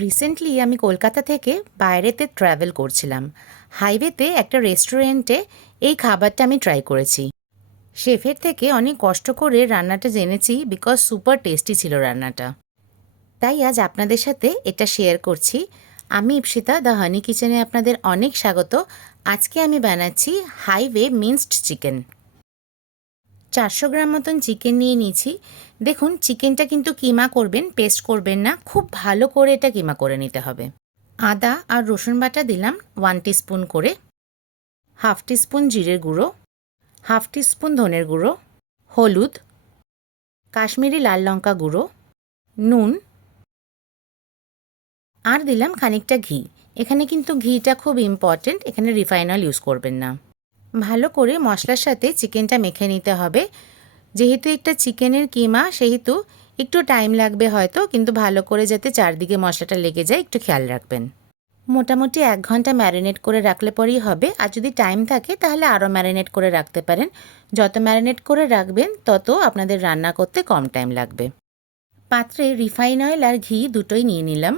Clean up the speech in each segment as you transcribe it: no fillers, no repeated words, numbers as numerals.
Recently আমি কলকাতা থেকে বাইরেতে travel করছিলাম। হাইওয়েতে একটা রেস্টুরেন্টে এই খাবারটা আমি ট্রাই করেছি। শেফের থেকে অনেক কষ্ট করে রান্নাটা জেনেছি, বিকজ সুপার টেস্টি ছিল রান্নাটা। তাই আজ আপনাদের সাথে এটা শেয়ার করছি। আমি ইপসিতা, দ্য হানি কিচেনে আপনাদের অনেক স্বাগত। আজকে আমি বানাচ্ছি হাইওয়ে মিন্সড চিকেন। 400 গ্রাম মতন চিকেন নিয়ে নিয়েছি। দেখুন, চিকেনটা কিন্তু কিমা করবেন, পেস্ট করবেন না, খুব ভালো করে এটা কিমা করে নিতে হবে। আদা আর রসুন বাটা দিলাম 1 টিস্পুন করে, হাফ টিস্পুন জিরের গুঁড়ো, হাফ টিস্পুন ধনের গুঁড়ো, হলুদ, কাশ্মীরি লাল লঙ্কা গুঁড়ো, নুন, আর দিলাম খানিকটা ঘি। এখানে কিন্তু ঘিটা খুব ইম্পর্টেন্ট, এখানে রিফাইন অয়েল ইউজ করবেন না। ভালো করে মশলার সাথে চিকেনটা মেখে নিতে হবে। যেহেতু একটা চিকেনের কিমা, সেহেতু একটু টাইম লাগবে হয়তো, কিন্তু ভালো করে যাতে চারদিকে মশলাটা লেগে যায় একটু খেয়াল রাখবেন। মোটামুটি 1 ঘন্টা ম্যারিনেট করে রাখলে পরেই হবে। আর যদি টাইম থাকে তাহলে আরও ম্যারিনেট করে রাখতে পারেন। যত ম্যারিনেট করে রাখবেন তত আপনাদের রান্না করতে কম টাইম লাগবে। পাত্রে রিফাইন অয়েল আর ঘি দুটোই নিয়ে নিলাম।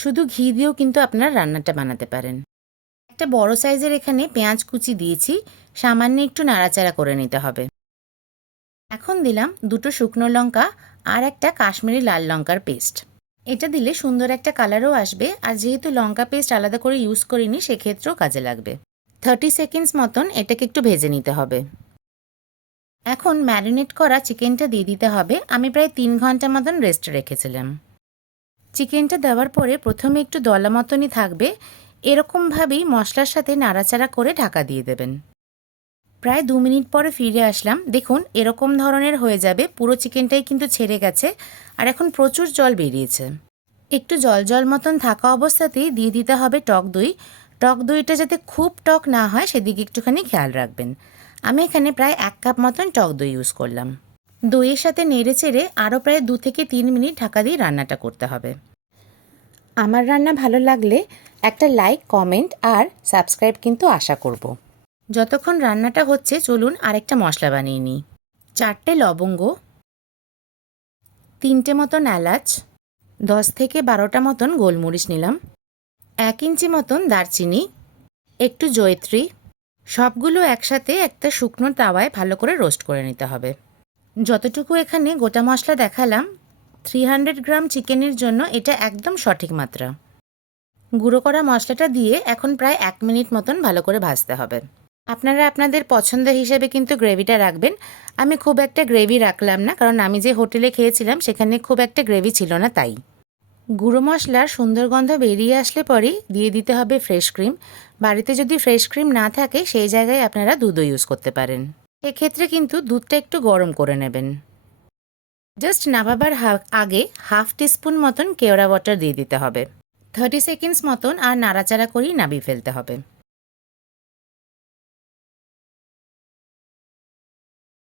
শুধু ঘি দিয়েও কিন্তু আপনারা রান্নাটা বানাতে পারেন। একটা বড় সাইজের এখানে পেঁয়াজ কুচি দিয়েছি, সামান্য একটু নাড়াচাড়া করে নিতে হবে। এখন দিলাম 2টো শুকনো লঙ্কা আর একটা কাশ্মীরি লাল লঙ্কার পেস্ট। এটা দিলে সুন্দর একটা কালারও আসবে, আর যেহেতু লঙ্কা পেস্ট আলাদা করে ইউজ করিনি সেক্ষেত্রেও কাজে লাগবে। 30 সেকেন্ডস মতন এটাকে একটু ভেজে নিতে হবে। এখন ম্যারিনেট করা চিকেনটা দিয়ে দিতে হবে। আমি প্রায় 3 ঘন্টা মতন রেস্টে রেখেছিলাম। চিকেনটা দেওয়ার পরে প্রথমে একটু দলা মতনই থাকবে, এরকমভাবেই মশলার সাথে নাড়াচাড়া করে ঢাকা দিয়ে দেবেন। প্রায় 2 মিনিট পরে ফিরে আসলাম। দেখুন, এরকম ধরনের হয়ে যাবে, পুরো চিকেনটাই কিন্তু ছেড়ে গেছে আর এখন প্রচুর জল বেরিয়েছে। একটু জল জল মতন থাকা অবস্থাতেই দিয়ে দিতে হবে টক দই। টক দইটা যাতে খুব টক না হয় সেদিকে একটুখানি খেয়াল রাখবেন। আমি এখানে প্রায় 1 কাপ মতন টক দই ইউজ করলাম। দইয়ের সাথে নেড়ে চেড়ে আরও প্রায় 2 থেকে 3 মিনিট ঢাকা দিয়ে রান্নাটা করতে হবে। আমার রান্না ভালো লাগলে একটা লাইক, কমেন্ট আর সাবস্ক্রাইব কিন্তু আশা করব। যতক্ষণ রান্নাটা হচ্ছে চলুন আরেকটা মশলা বানিয়ে নিই। 4টে লবঙ্গ, 3টে মতন এলাচ, 10 থেকে 12টা মতন গোলমরিচ নিলাম, 1 ইঞ্চি মতন দারচিনি, একটু জয়িত্রী। সবগুলো একসাথে একটা শুকনো তাওয়ায় ভালো করে রোস্ট করে নিতে হবে। যতটুকু এখানে গোটা মশলা দেখালাম, 300 গ্রাম চিকেনের জন্য এটা একদম সঠিক মাত্রা। গুঁড়ো করা মশলাটা দিয়ে এখন প্রায় 1 মিনিট মতন ভালো করে ভাজতে হবে। আপনারা আপনাদের পছন্দ হিসেবে কিন্তু গ্রেভিটা রাখবেন। আমি খুব একটা গ্রেভি রাখলাম না, কারণ আমি যে হোটেলে খেয়েছিলাম সেখানে খুব একটা গ্রেভি ছিল না তাই। গুঁড়ো মশলার সুন্দর গন্ধ বেরিয়ে আসলে পরেই দিয়ে দিতে হবে ফ্রেশ ক্রিম। বাড়িতে যদি ফ্রেশ ক্রিম না থাকে সেই জায়গায় আপনারা দুধও ইউজ করতে পারেন। এক্ষেত্রে কিন্তু দুধটা একটু গরম করে নেবেন। জাস্ট নামাবার আগে হাফ টিস্পুন মতন কেওড়া ওয়াটার দিয়ে দিতে হবে। 30 সেকেন্ডস মতন আর নাড়াচাড়া করেই নামিয়ে ফেলতে হবে।